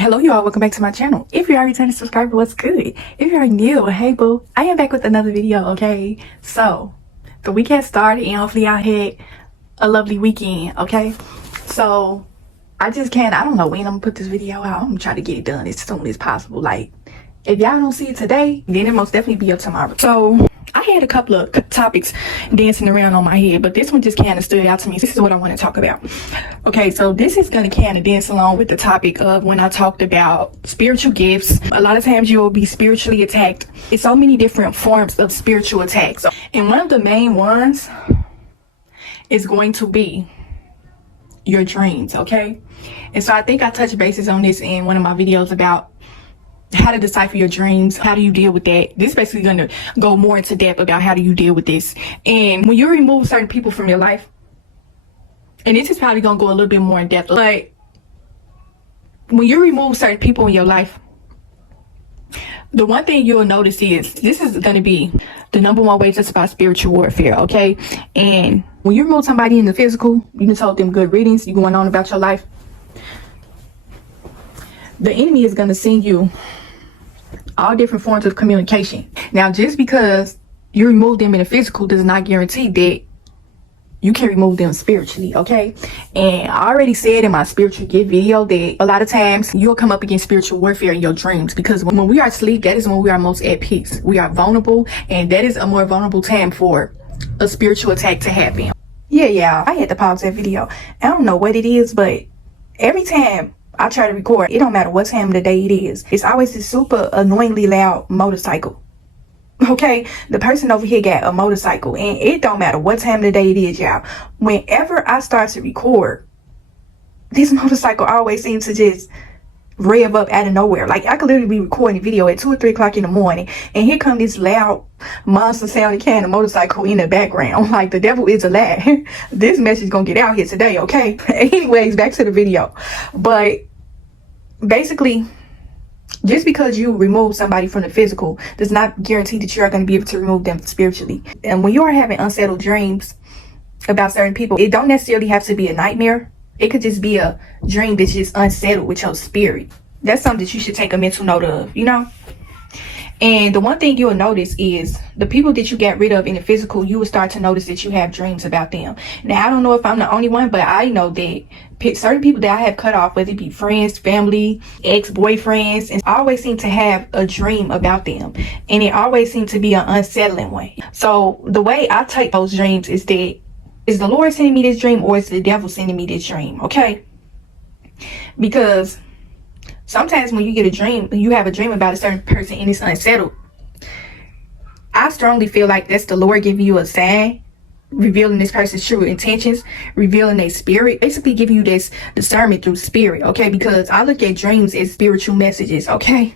Hello y'all, welcome back to my channel. If you're a returning subscriber, what's good? If you're new, hey boo, I am back with another video. Okay, so the week has started and hopefully y'all had a lovely weekend. Okay, so I don't know when I'm gonna put this video out. I'm gonna try to get it done as soon as possible. Like, if y'all don't see it today, then it most definitely be up tomorrow. So I had a couple of topics dancing around on my head, but this one just kind of stood out to me. This is what I want to talk about. Okay, so this is going to kind of dance along with the topic of when I talked about spiritual gifts. A lot of times you will be spiritually attacked. It's so many different forms of spiritual attacks. And one of the main ones is going to be your dreams, okay? And so I think I touched bases on this in one of my videos about how to decipher your dreams. How do you deal with that? This is basically going to go more into depth about how do you deal with this. And when you remove certain people from your life, and this is probably going to go a little bit more in depth, but when you remove certain people in your life, the one thing you'll notice is this is going to be the number one way to spot spiritual warfare, okay? And when you remove somebody in the physical, you can told them good riddance, you going on about your life, the enemy is going to send you all different forms of communication. Now, just because you remove them in the physical does not guarantee that you can remove them spiritually, okay? And I already said in my spiritual gift video that a lot of times you'll come up against spiritual warfare in your dreams, because when we are asleep, that is when we are most at peace. We are vulnerable, and that is a more vulnerable time for a spiritual attack to happen. Yeah, I had to pause that video. I don't know what it is, but every time I try to record, it don't matter what time of the day it is, it's always this super annoyingly loud motorcycle. Okay, the person over here got a motorcycle, and it don't matter what time of the day it is, y'all. Whenever I start to record, this motorcycle always seems to just rev up out of nowhere. Like, I could literally be recording a video at 2 or 3 o'clock in the morning, and here come this loud monster sounding can of motorcycle in the background. Like, the devil is a lie. This message gonna get out here today, okay? Anyways, back to the video. But basically, just because you remove somebody from the physical does not guarantee that you are going to be able to remove them spiritually. And when you are having unsettled dreams about certain people, it don't necessarily have to be a nightmare. It could just be a dream that's just unsettled with your spirit. That's something that you should take a mental note of, you know? And the one thing you'll notice is the people that you get rid of in the physical, you will start to notice that you have dreams about them. Now, I don't know if I'm the only one, but I know that certain people that I have cut off, whether it be friends, family, ex-boyfriends, and I always seem to have a dream about them. And it always seems to be an unsettling way. So the way I take those dreams is that, is the Lord sending me this dream, or is the devil sending me this dream, okay? Because sometimes when you get a dream, you have a dream about a certain person and it's unsettled, I strongly feel like that's the Lord giving you a sign, revealing this person's true intentions, revealing their spirit, basically giving you this discernment through spirit, okay? Because I look at dreams as spiritual messages, okay?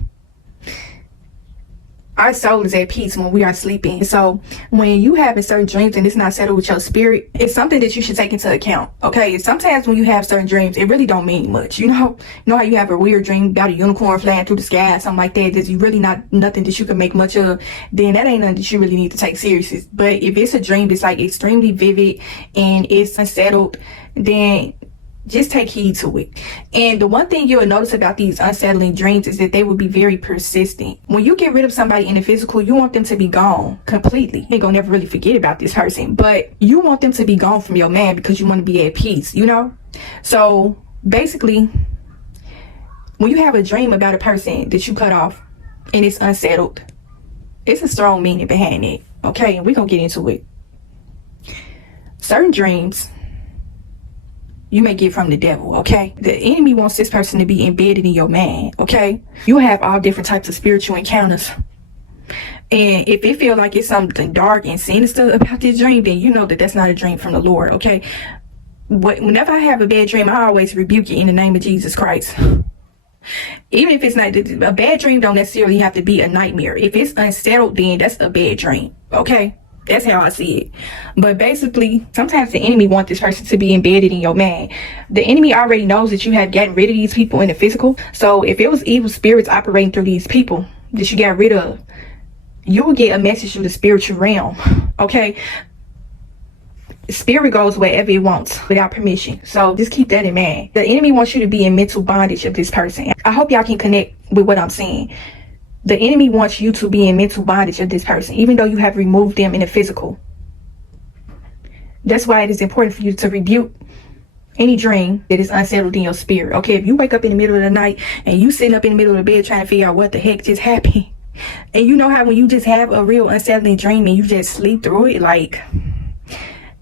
Our soul is at peace when we are sleeping. So when you have certain dreams and it's not settled with your spirit, it's something that you should take into account, okay? Sometimes when you have certain dreams, it really don't mean much, you know? You know how you have a weird dream about a unicorn flying through the sky, something like that, that's really not nothing that you can make much of, then that ain't nothing that you really need to take seriously. But if it's a dream that's like extremely vivid and it's unsettled, then just take heed to it. And the one thing you'll notice about these unsettling dreams is that they will be very persistent. When you get rid of somebody in the physical, you want them to be gone completely. You ain't gonna never really forget about this person, but you want them to be gone from your man because you want to be at peace, you know? So basically, when you have a dream about a person that you cut off and it's unsettled, it's a strong meaning behind it, okay? And we're gonna get into it. Certain dreams you may get from the devil, okay? The enemy wants this person to be embedded in your mind, okay? You have all different types of spiritual encounters. And if it feels like it's something dark and sinister about this dream, then you know that that's not a dream from the Lord, okay? But whenever I have a bad dream, I always rebuke it in the name of Jesus Christ. Even if it's not, a bad dream don't necessarily have to be a nightmare. If it's unsettled, then that's a bad dream, okay? That's how I see it. But basically, sometimes the enemy wants this person to be embedded in your mind. The enemy already knows that you have gotten rid of these people in the physical. So if it was evil spirits operating through these people that you got rid of, you will get a message through the spiritual realm, okay? Spirit goes wherever it wants without permission. So just keep that in mind. The enemy wants you to be in mental bondage of this person. I hope y'all can connect with what I'm saying. The enemy wants you to be in mental bondage of this person, even though you have removed them in the physical. That's why it is important for you to rebuke any dream that is unsettled in your spirit. Okay, if you wake up in the middle of the night and you sitting up in the middle of the bed trying to figure out what the heck just happened, and you know how when you just have a real unsettling dream and you just sleep through it, like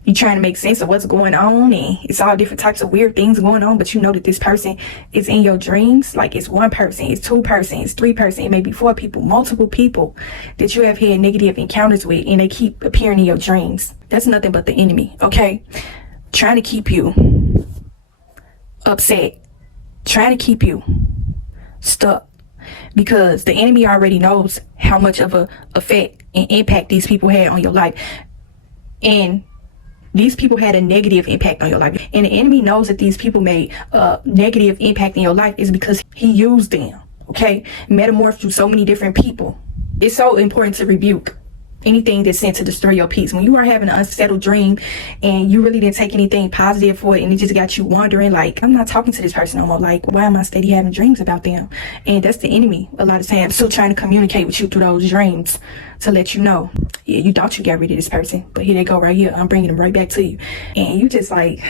you trying to make sense of what's going on, and it's all different types of weird things going on, but you know that this person is in your dreams. Like it's one person, it's two persons, it's three persons, it may be four people, multiple people that you have had negative encounters with, and they keep appearing in your dreams. That's nothing but the enemy, okay? Trying to keep you upset, trying to keep you stuck, because the enemy already knows how much of a effect and impact these people had on your life. And these people had a negative impact on your life. And the enemy knows that these people made a negative impact in your life is because he used them, okay? Metamorphed through so many different people. It's so important to rebuke anything that's sent to destroy your peace. When you are having an unsettled dream and you really didn't take anything positive for it, and it just got you wondering, like, I'm not talking to this person no more. Like, why am I steady having dreams about them? And that's the enemy a lot of times, still trying to communicate with you through those dreams to let you know, yeah, you thought you got rid of this person, but here they go right here. I'm bringing them right back to you. And you just like,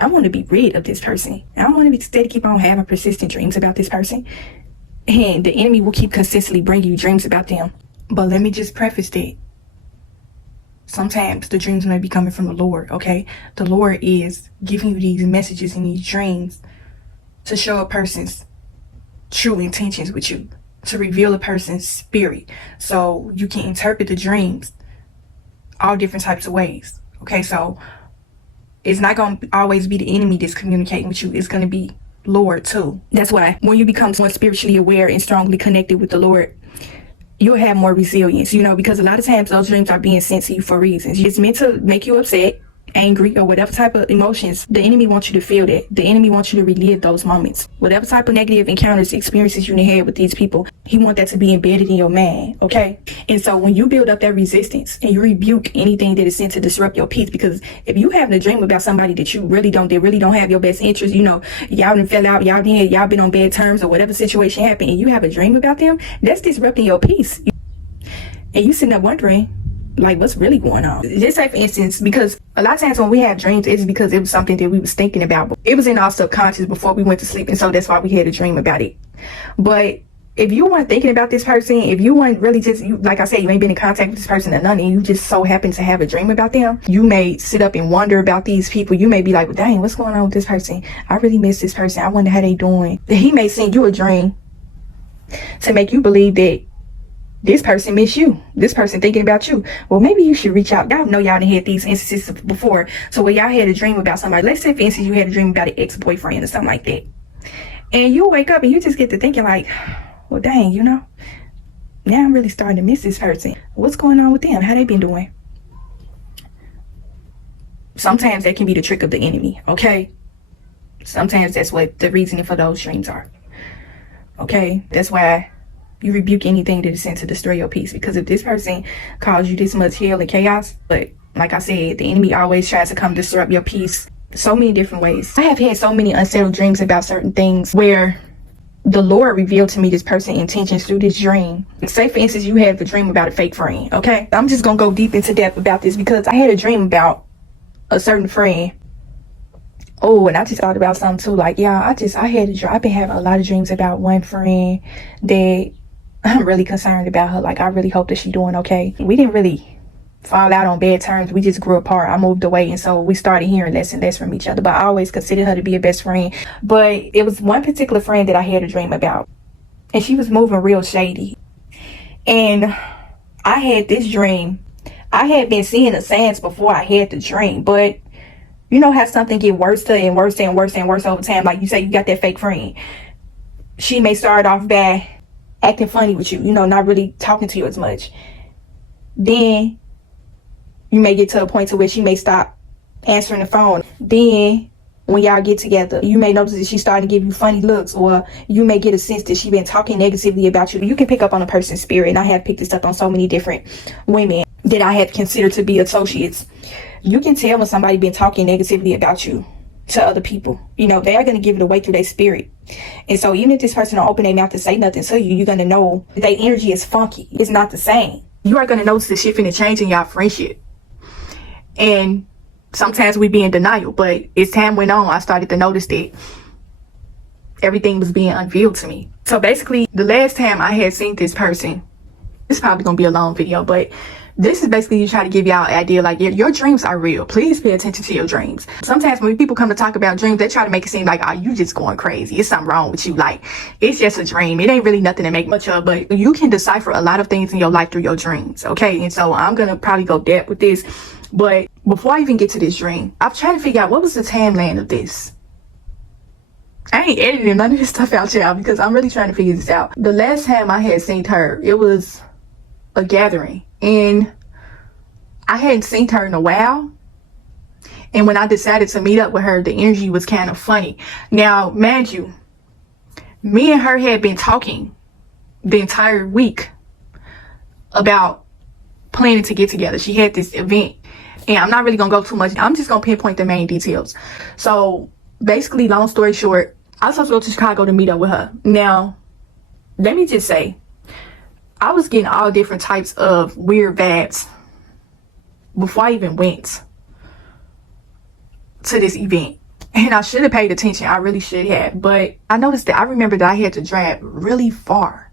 I want to be rid of this person. I don't want to be steady keep on having persistent dreams about this person. And the enemy will keep consistently bringing you dreams about them. But let me just preface that sometimes the dreams may be coming from the Lord, okay? The Lord is giving you these messages in these dreams to show a person's true intentions with you, to reveal a person's spirit, so you can interpret the dreams all different types of ways, okay? So it's not going to always be the enemy that's communicating with you. It's going to be Lord too. That's why when you become more spiritually aware and strongly connected with the Lord, you'll have more resilience, you know, because a lot of times those dreams are being sent to you for reasons. It's meant to make you upset, angry, or whatever type of emotions. The enemy wants you to feel that. The enemy wants you to relive those moments. Whatever type of negative encounters, experiences you had with these people, he wants that to be embedded in your mind, okay? And so when you build up that resistance and you rebuke anything that is sent to disrupt your peace, because if you having a dream about somebody that you really don't have your best interest, you know, y'all done fell out, y'all been on bad terms, or whatever situation happened, and you have a dream about them, that's disrupting your peace. And you sitting there wondering, like, what's really going on? Just say, for instance, because a lot of times when we have dreams, it's because it was something that we was thinking about. It was in our subconscious before we went to sleep, and so that's why we had a dream about it. But if you weren't thinking about this person, if you weren't really just, like I said, you ain't been in contact with this person or none, and you just so happen to have a dream about them, you may sit up and wonder about these people. You may be like, well, dang, what's going on with this person? I really miss this person. I wonder how they doing. He may send you a dream to make you believe that this person miss you. This person thinking about you. Well, maybe you should reach out. Y'all know y'all done had these instances before. So when y'all had a dream about somebody, let's say for instance you had a dream about an ex-boyfriend or something like that, and you wake up and you just get to thinking like, well, dang, you know, now I'm really starting to miss this person. What's going on with them? How they been doing? Sometimes that can be the trick of the enemy, okay? Sometimes that's what the reasoning for those dreams are, okay? That's why you rebuke anything that is sent to destroy your peace, because if this person caused you this much hell and chaos, but like I said, the enemy always tries to come disrupt your peace so many different ways. I have had so many unsettled dreams about certain things where the Lord revealed to me this person's intentions through this dream. Say for instance you had a dream about a fake friend, okay? I'm just gonna go deep into depth about this because I had a dream about a certain friend. Oh, and I just thought about something too, like, yeah, I've been having a lot of dreams about one friend that I'm really concerned about her. Like, I really hope that she's doing okay. We didn't really fall out on bad terms. We just grew apart. I moved away, and so we started hearing less and less from each other. But I always considered her to be a best friend. But it was one particular friend that I had a dream about, and she was moving real shady. And I had this dream. I had been seeing the signs before I had the dream, but you know how something get worse and worse and worse and worse over time. Like you say, you got that fake friend. She may start off by acting funny with you, you know, not really talking to you as much. Then you may get to a point to where she may stop answering the phone. Then when y'all get together, you may notice that she started to give you funny looks, or you may get a sense that she's been talking negatively about you. You can pick up on a person's spirit, and I have picked this up on so many different women that I have considered to be associates. You can tell when somebody been talking negatively about you to other people. You know, they are going to give it away through their spirit. And so even if this person don't open their mouth to say nothing to you, you're going to know that their energy is funky. It's not the same. You are going to notice the shift and the change in your friendship. And sometimes we be in denial, but as time went on, I started to notice that everything was being unveiled to me. So basically, the last time I had seen this person, this is probably going to be a long video, but this is basically you try to give y'all an idea, like, your dreams are real. Please pay attention to your dreams. Sometimes when people come to talk about dreams, they try to make it seem like, oh, you just going crazy. It's something wrong with you. Like, it's just a dream. It ain't really nothing to make much of, but you can decipher a lot of things in your life through your dreams, okay? And so I'm going to probably go depth with this. But before I even get to this dream, I'm trying to figure out what was the timeline of this. I ain't editing none of this stuff out, y'all, because I'm really trying to figure this out. The last time I had seen her, it was a gathering, and I hadn't seen her in a while. And when I decided to meet up with her, the energy was kind of funny. Now, mind you, me and her had been talking the entire week about planning to get together. She had this event, and I'm not really gonna go too much. I'm just gonna pinpoint the main details. So basically, long story short, I was supposed to go to Chicago to meet up with her. Now, let me just say, I was getting all different types of weird vibes before I even went to this event. And I should have paid attention. I really should have. But I noticed that I remember that I had to drive really far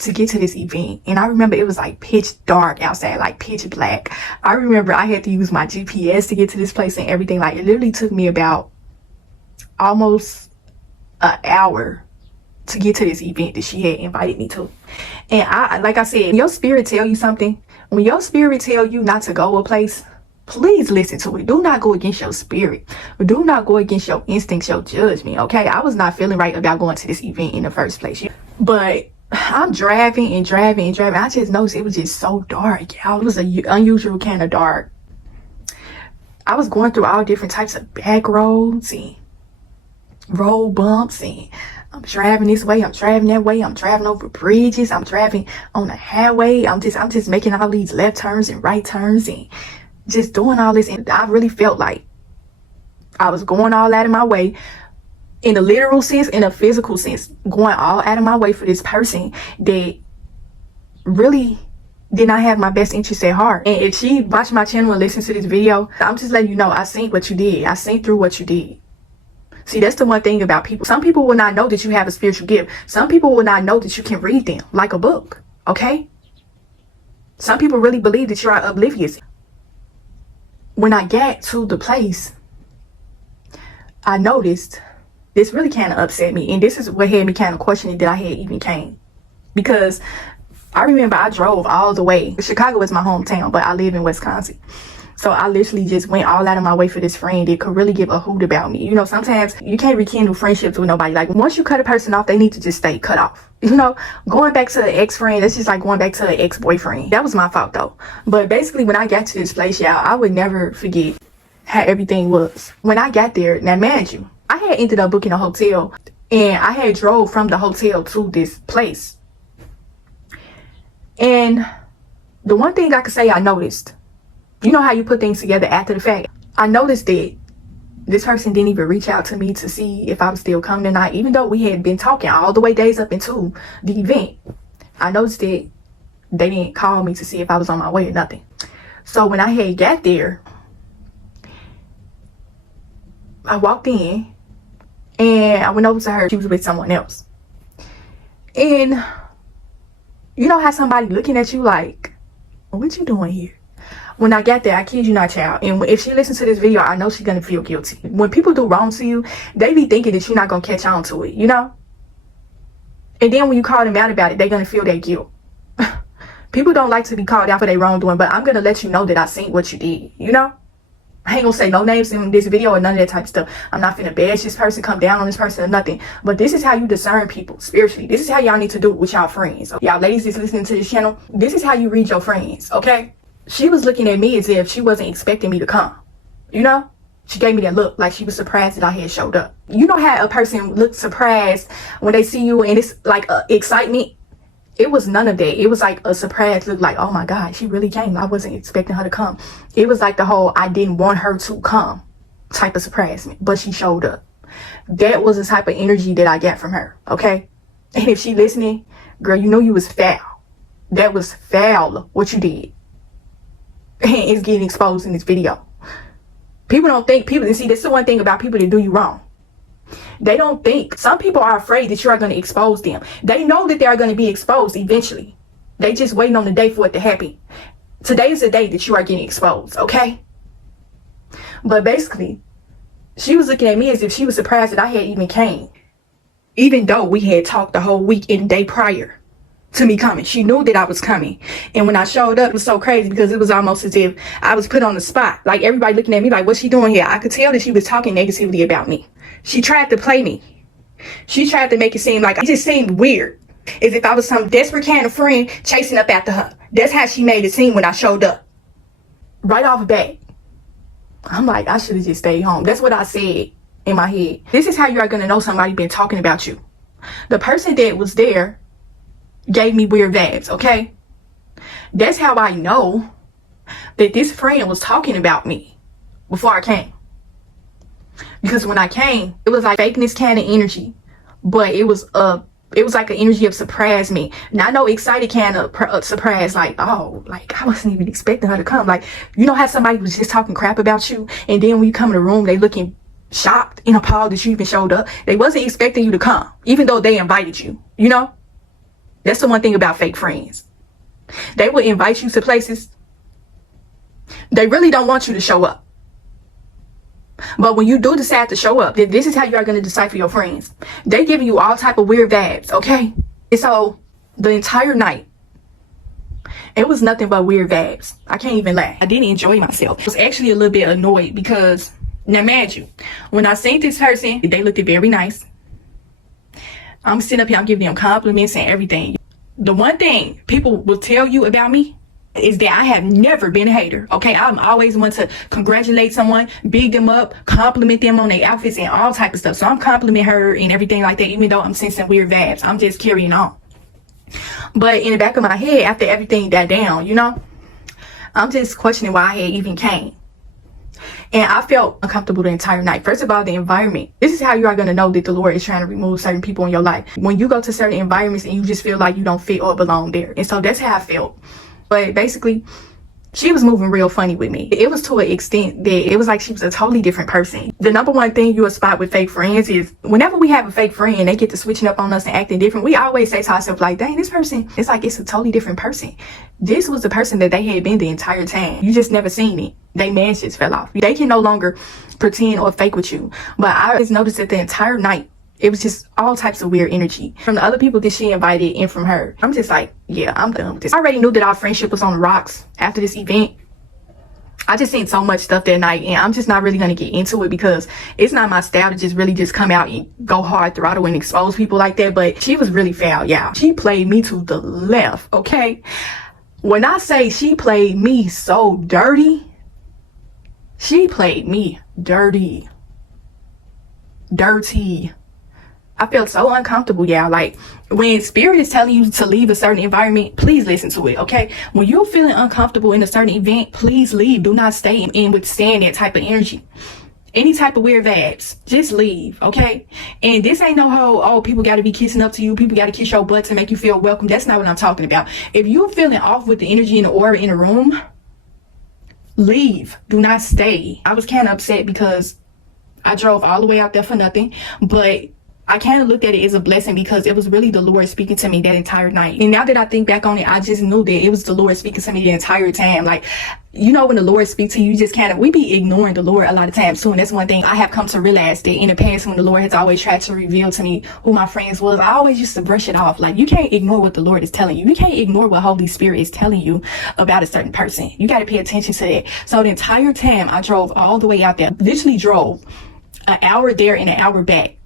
to get to this event. And I remember it was like pitch dark outside, like pitch black. I remember I had to use my GPS to get to this place and everything. Like, it literally took me about almost an hour to get to this event that she had invited me to. And like I said, when your spirit tell you something, when your spirit tell you not to go a place, please listen to it. Do not go against your spirit. Do not go against your instincts, your judgment, okay? I was not feeling right about going to this event in the first place. But I'm driving and driving and driving. I just noticed it was just so dark, y'all. It was an unusual kind of dark. I was going through all different types of back roads and road bumps, and I'm driving this way, I'm driving that way, I'm driving over bridges, I'm driving on the highway, I'm just making all these left turns and right turns and just doing all this. And I really felt like I was going all out of my way, in a literal sense, in a physical sense, going all out of my way for this person that really did not have my best interest at heart. And if she watched my channel and listens to this video, I'm just letting you know, I seen what you did. I seen through what you did. See, that's the one thing about people. Some people will not know that you have a spiritual gift. Some people will not know that you can read them like a book, okay? Some people really believe that you're oblivious. When I got to the place, I noticed this really kind of upset me. And this is what had me kind of questioning that I had even came. Because I remember I drove all the way. Chicago is my hometown, but I live in Wisconsin. So I literally just went all out of my way for this friend that could really give a hoot about me. You know, sometimes you can't rekindle friendships with nobody. Like, once you cut a person off, they need to just stay cut off. You know, going back to the ex-friend, that's just like going back to the ex-boyfriend. That was my fault, though. But basically, when I got to this place, y'all, I would never forget how everything was. When I got there, now mind you, I had ended up booking a hotel, and I had drove from the hotel to this place. And the one thing I could say I noticed, you know how you put things together after the fact? I noticed that this person didn't even reach out to me to see if I was still coming tonight, even though we had been talking all the way days up into the event. I noticed that they didn't call me to see if I was on my way or nothing. So when I had got there, I walked in and I went over to her. She was with someone else. And you know how somebody looking at you like, what you doing here? When I got there, I kid you not, child, and if she listens to this video, I know she's gonna feel guilty. When people do wrong to you, they be thinking that you're not gonna catch on to it, you know? And then when you call them out about it, they're gonna feel that guilt. People don't like to be called out for their wrongdoing, but I'm gonna let you know that I seen what you did, you know? I ain't gonna say no names in this video or none of that type of stuff. I'm not finna bash this person, come down on this person or nothing. But this is how you discern people spiritually. This is how y'all need to do it with y'all friends. Y'all ladies that's listening to this channel, this is how you read your friends, okay? She was looking at me as if she wasn't expecting me to come, you know? She gave me that look like she was surprised that I had showed up. You know how a person looks surprised when they see you and it's like excitement? It was none of that. It was like a surprise look, like, oh my God, she really came. I wasn't expecting her to come. It was like the whole I didn't want her to come type of surprise, but she showed up. That was the type of energy that I got from her, okay? And if she listening, girl, you know you was foul. That was foul, what you did. And it's getting exposed in this video. People don't think, and see, that's the one thing about people that do you wrong. They don't think. Some people are afraid that you are going to expose them. They know that they are going to be exposed eventually. They just waiting on the day for it to happen. Today is the day that you are getting exposed, okay? But basically, she was looking at me as if she was surprised that I had even came. Even though we had talked the whole week and day prior to me coming. She knew that I was coming. And when I showed up, it was so crazy because it was almost as if I was put on the spot. Like everybody looking at me like, what's she doing here? I could tell that she was talking negatively about me. She tried to play me. She tried to make it seem like it just seemed weird. As if I was some desperate kind of friend chasing up after her. That's how she made it seem when I showed up. Right off the bat. I'm like, I should have just stayed home. That's what I said in my head. This is how you are going to know somebody been talking about you. The person that was there gave me weird vibes, okay? That's how I know that this friend was talking about me before I came. Because when I came, it was like fakeness kind of energy, but it was like an energy of surprise me. Not no excited kind of surprise, like, oh, like I wasn't even expecting her to come. Like, you know how somebody was just talking crap about you, and then when you come in the room, they looking shocked and appalled that you even showed up. They wasn't expecting you to come, even though they invited you, you know? That's the one thing about fake friends. They will invite you to places. They really don't want you to show up. But when you do decide to show up, this is how you are going to decipher your friends. They giving you all type of weird vibes, okay? And so the entire night, it was nothing but weird vibes. I can't even lie. I didn't enjoy myself. I was actually a little bit annoyed because, now imagine, you, when I seen this person, they looked very nice. I'm sitting up here, I'm giving them compliments and everything. The one thing people will tell you about me is that I have never been a hater, okay? I'm always one to congratulate someone, big them up, compliment them on their outfits and all type of stuff. So I'm complimenting her and everything like that, even though I'm sensing weird vibes. I'm just carrying on. But in the back of my head, after everything died down, you know, I'm just questioning why I had even came. And I felt uncomfortable the entire night. First of all, the environment. This is how you are going to know that the Lord is trying to remove certain people in your life. When you go to certain environments and you just feel like you don't fit or belong there. And so that's how I felt. But basically, she was moving real funny with me. It was to an extent that it was like she was a totally different person. The number one thing you'll spot with fake friends is whenever we have a fake friend and they get to switching up on us and acting different, we always say to ourselves like, dang, this person, it's like it's a totally different person. This was the person that they had been the entire time. You just never seen it. They mask just fell off. They can no longer pretend or fake with you. But I just noticed that the entire night, it was just all types of weird energy from the other people that she invited and from her. I'm just like, yeah, I'm done with this. I already knew that our friendship was on the rocks after this event. I just seen so much stuff that night, and I'm just not really going to get into it because it's not my style to just really just come out and go hard throttle and expose people like that. But she was really foul, y'all. She played me to the left, okay? When I say she played me so dirty, she played me dirty. Dirty. I felt so uncomfortable, y'all. Like, when spirit is telling you to leave a certain environment, please listen to it, okay? When you're feeling uncomfortable in a certain event, please leave. Do not stay and withstand that type of energy. Any type of weird vibes, just leave, okay? And this ain't no whole, oh, people got to be kissing up to you. People got to kiss your butt to make you feel welcome. That's not what I'm talking about. If you're feeling off with the energy and the aura in a room, leave. Do not stay. I was kind of upset because I drove all the way out there for nothing, but I kind of looked at it as a blessing because it was really the Lord speaking to me that entire night. And now that I think back on it, I just knew that it was the Lord speaking to me the entire time. Like, you know, when the Lord speaks to you, you just kind of, we be ignoring the Lord a lot of times too. And that's one thing I have come to realize, that in the past, when the Lord has always tried to reveal to me who my friends was, I always used to brush it off. Like, you can't ignore what the Lord is telling you. You can't ignore what Holy Spirit is telling you about a certain person. You got to pay attention to that. So the entire time I drove all the way out there, literally drove an hour there and an hour back.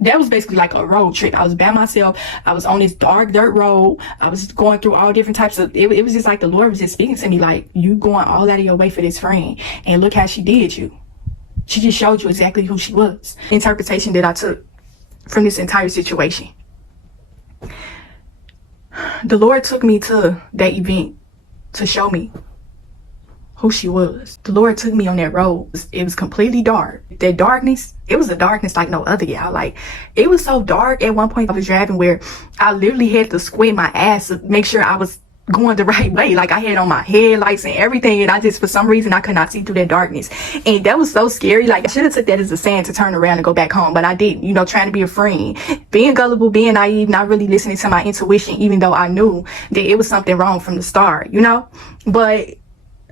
That was basically like a road trip. I was by myself. I was on this dark dirt road. I was going through all different types of, it was just like the Lord was just speaking to me like, you going all out of your way for this friend. And look how she did you. She just showed you exactly who she was. Interpretation that I took from this entire situation. The Lord took me to that event to show me who she was. The Lord took me on that road. It was completely dark. That darkness, it was a darkness like no other, y'all. Like, it was so dark at one point I was driving where I literally had to squint my ass to make sure I was going the right way. Like, I had on my headlights and everything, and I just, for some reason, I could not see through that darkness. And that was so scary. Like, I should have took that as a sign to turn around and go back home, but I didn't, you know, trying to be a friend, being gullible, being naive, not really listening to my intuition, even though I knew that it was something wrong from the start, you know. But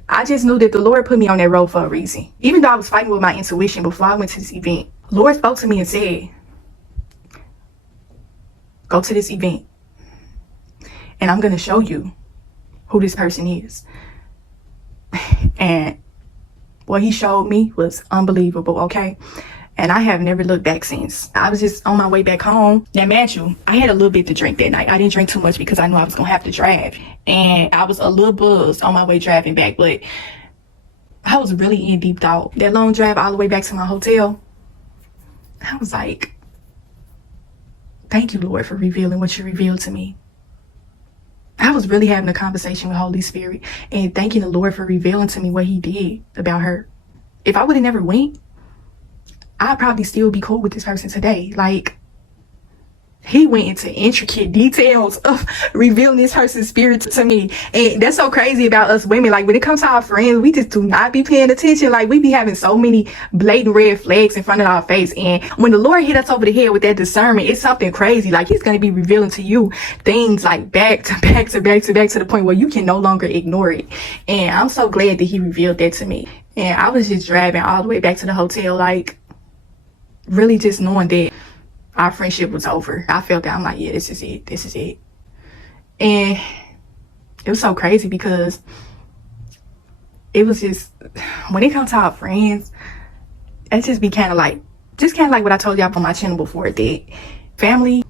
I just knew that the Lord put me on that road for a reason. Even though I was fighting with my intuition before I went to this event, the Lord spoke to me and said, go to this event and I'm going to show you who this person is. And what he showed me was unbelievable, okay? And I have never looked back since. I was just on my way back home. Now, mind you, I had a little bit to drink that night. I didn't drink too much because I knew I was going to have to drive. And I was a little buzzed on my way driving back. But I was really in deep thought. That long drive all the way back to my hotel, I was like, thank you, Lord, for revealing what you revealed to me. I was really having a conversation with Holy Spirit and thanking the Lord for revealing to me what he did about her. If I would have never went, I'd probably still be cool with this person today. Like, he went into intricate details of revealing this person's spirit to me. And that's so crazy about us women. Like, when it comes to our friends, we just do not be paying attention. Like, we be having so many blatant red flags in front of our face. And when the Lord hit us over the head with that discernment, it's something crazy. Like, he's going to be revealing to you things like back to back to back to back to the point where you can no longer ignore it. And I'm so glad that he revealed that to me. And I was just driving all the way back to the hotel, like, really just knowing that our friendship was over. I felt that. I'm like, yeah, this is it. This is it. And it was so crazy because it was just, when it comes to our friends, it just be kind of like what I told y'all on my channel before, that family,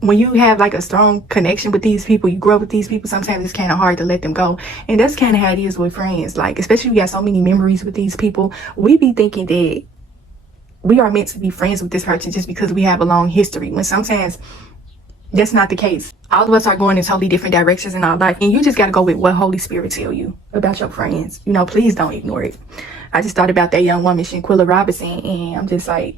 when you have like a strong connection with these people, you grow up with these people, sometimes it's kind of hard to let them go. And that's kind of how it is with friends. Like, especially we got so many memories with these people, we be thinking that we are meant to be friends with this person just because we have a long history, when sometimes that's not the case. All of us are going in totally different directions in our life, and you just got to go with what Holy Spirit tell you about your friends. You know, please don't ignore it. I just thought about that young woman, Shanquilla Robinson, and I'm just like,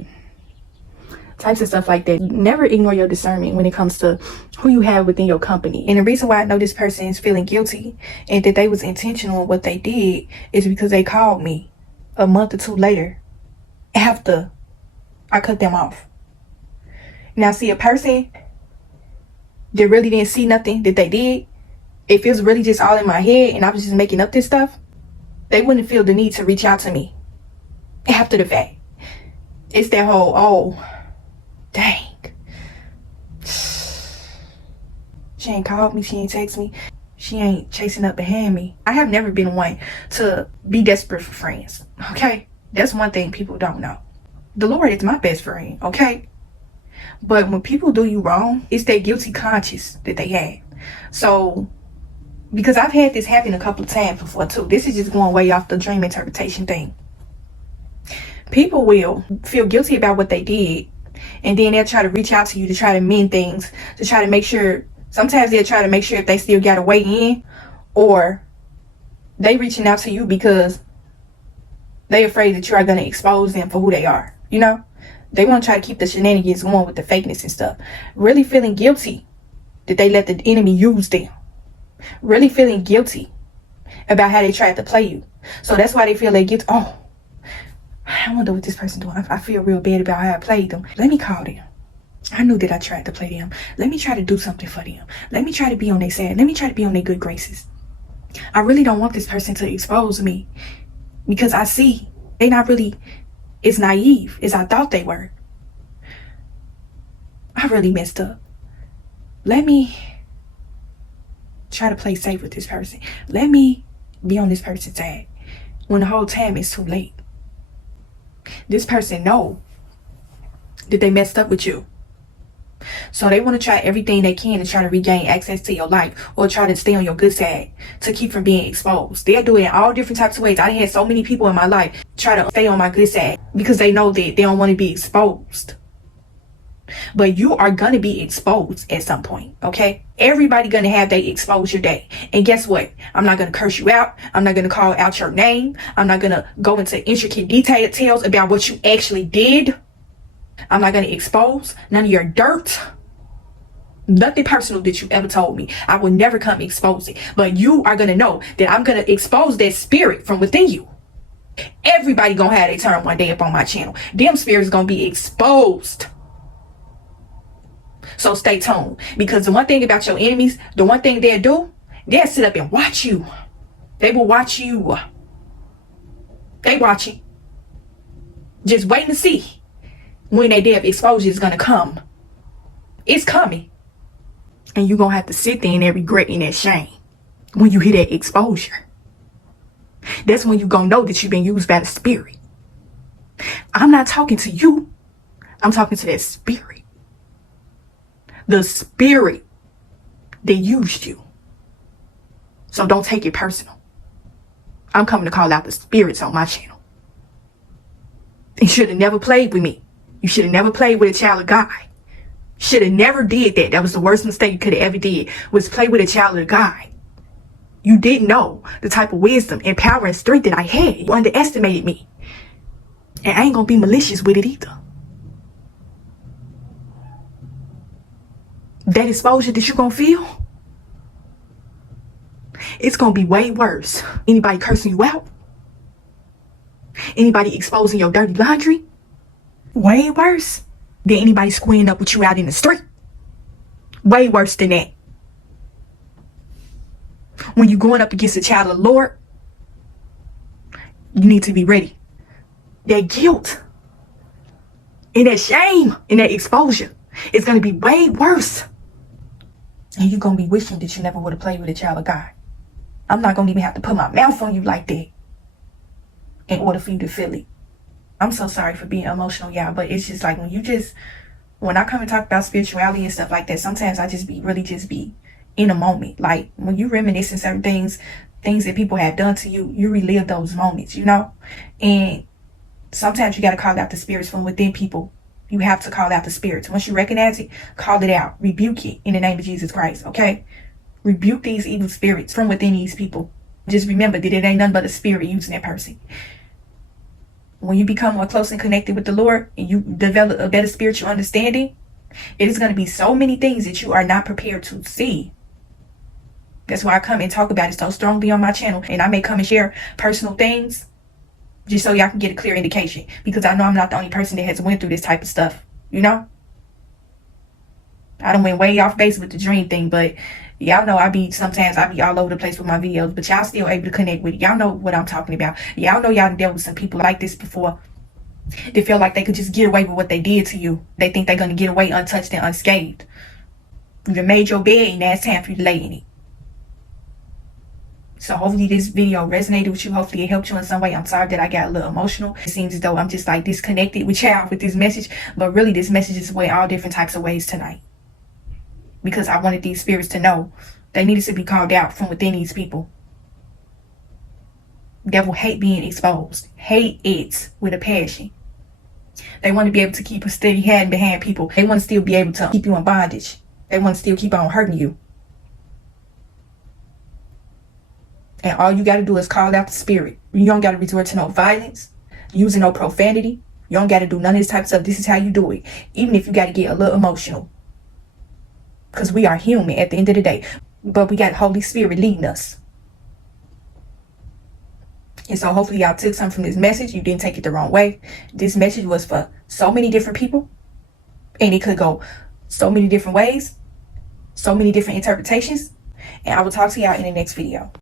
types of stuff like that. Never ignore your discernment when it comes to who you have within your company. And the reason why I know this person is feeling guilty and that they was intentional in what they did is because they called me a month or two later after I cut them off. Now, see, a person that really didn't see nothing that they did, if it was really just all in my head and I was just making up this stuff, they wouldn't feel the need to reach out to me after the fact. It's that whole, oh, dang, she ain't called me, she ain't text me, she ain't chasing up behind me. I have never been one to be desperate for friends, okay? That's one thing people don't know. The Lord is my best friend, okay? But when people do you wrong, it's that guilty conscience that they have. So, because I've had this happen a couple of times before too. This is just going way off the dream interpretation thing. People will feel guilty about what they did, and then they'll try to reach out to you to try to mend things, to try to make sure. Sometimes they'll try to make sure if they still got a way in, or they reaching out to you because they afraid that you are going to expose them for who they are. You know, they want to try to keep the shenanigans going with the fakeness and stuff. Really feeling guilty that they let the enemy use them. Really feeling guilty about how they tried to play you. So that's why they feel they get, oh, I wonder what this person doing. I feel real bad about how I played them. Let me call them. I knew that I tried to play them. Let me try to do something for them. Let me try to be on their side. Let me try to be on their good graces. I really don't want this person to expose me, because I see they not really as naive as I thought they were. I really messed up. Let me try to play safe with this person. Let me be on this person's side when the whole time it's too late. This person know that they messed up with you. So they want to try everything they can to try to regain access to your life, or try to stay on your good side to keep from being exposed. They'll do it in all different types of ways. I had so many people in my life try to stay on my good side because they know that they don't want to be exposed. But you are going to be exposed at some point, okay? Everybody going to have their exposure day. And guess what? I'm not going to curse you out. I'm not going to call out your name. I'm not going to go into intricate details about what you actually did. I'm not going to expose none of your dirt. Nothing personal that you ever told me. I will never come expose it. But you are going to know that I'm going to expose that spirit from within you. Everybody going to have their turn one day up on my channel. Them spirits going to be exposed. So stay tuned. Because the one thing about your enemies, the one thing they'll do, they'll sit up and watch you. They will watch you. They watching. Just waiting to see when their day of exposure is going to come. It's coming. And you're going to have to sit there in that regret and that shame when you hear that exposure. That's when you're going to know that you've been used by the spirit. I'm not talking to you. I'm talking to that spirit. The spirit that used you. So don't take it personal. I'm coming to call out the spirits on my channel. You should have never played with me. You should have never played with a child of God. Should have never did that. That was the worst mistake you could have ever did, was play with a child of God. You didn't know the type of wisdom and power and strength that I had. You underestimated me. And I ain't gonna be malicious with it either. That exposure that you're gonna feel, it's gonna be way worse. Anybody cursing you out, anybody exposing your dirty laundry, way worse than anybody squaring up with you out in the street. Way worse than that. When you're going up against a child of the Lord, you need to be ready. That guilt and that shame and that exposure is going to be way worse. And you're going to be wishing that you never would have played with a child of God. I'm not going to even have to put my mouth on you like that in order for you to feel it. I'm so sorry for being emotional, y'all, but it's just like when I come and talk about spirituality and stuff like that, sometimes I just be in a moment. Like when you reminisce on certain things that people have done to you, you relive those moments, you know? And sometimes you got to call out the spirits from within people. You have to call out the spirits. Once you recognize it, call it out. Rebuke it in the name of Jesus Christ, okay? Rebuke these evil spirits from within these people. Just remember that it ain't nothing but a spirit using that person. When you become more close and connected with the Lord and you develop a better spiritual understanding, it is going to be so many things that you are not prepared to see. That's why I come and talk about it so strongly on my channel. And I may come and share personal things just so y'all can get a clear indication. Because I know I'm not the only person that has went through this type of stuff. You know? I done went way off base with the dream thing. But y'all know sometimes I be all over the place with my videos. But y'all still able to connect with it. Y'all know what I'm talking about. Y'all know y'all done dealt with some people like this before. They feel like they could just get away with what they did to you. They think they're going to get away untouched and unscathed. You done made your bed and now it's time for you to lay in it. So hopefully this video resonated with you. Hopefully it helped you in some way. I'm sorry that I got a little emotional. It seems as though I'm just like disconnected with y'all with this message. But really this message is way all different types of ways tonight. Because I wanted these spirits to know they needed to be called out from within these people. Devil hate being exposed. Hate it with a passion. They want to be able to keep a steady hand behind people. They want to still be able to keep you in bondage. They want to still keep on hurting you. And all you got to do is call out the spirit. You don't got to resort to no violence, using no profanity. You don't got to do none of this type of stuff. This is how you do it. Even if you got to get a little emotional. Because we are human at the end of the day. But we got Holy Spirit leading us. And so hopefully y'all took something from this message. You didn't take it the wrong way. This message was for so many different people. And it could go so many different ways. So many different interpretations. And I will talk to y'all in the next video.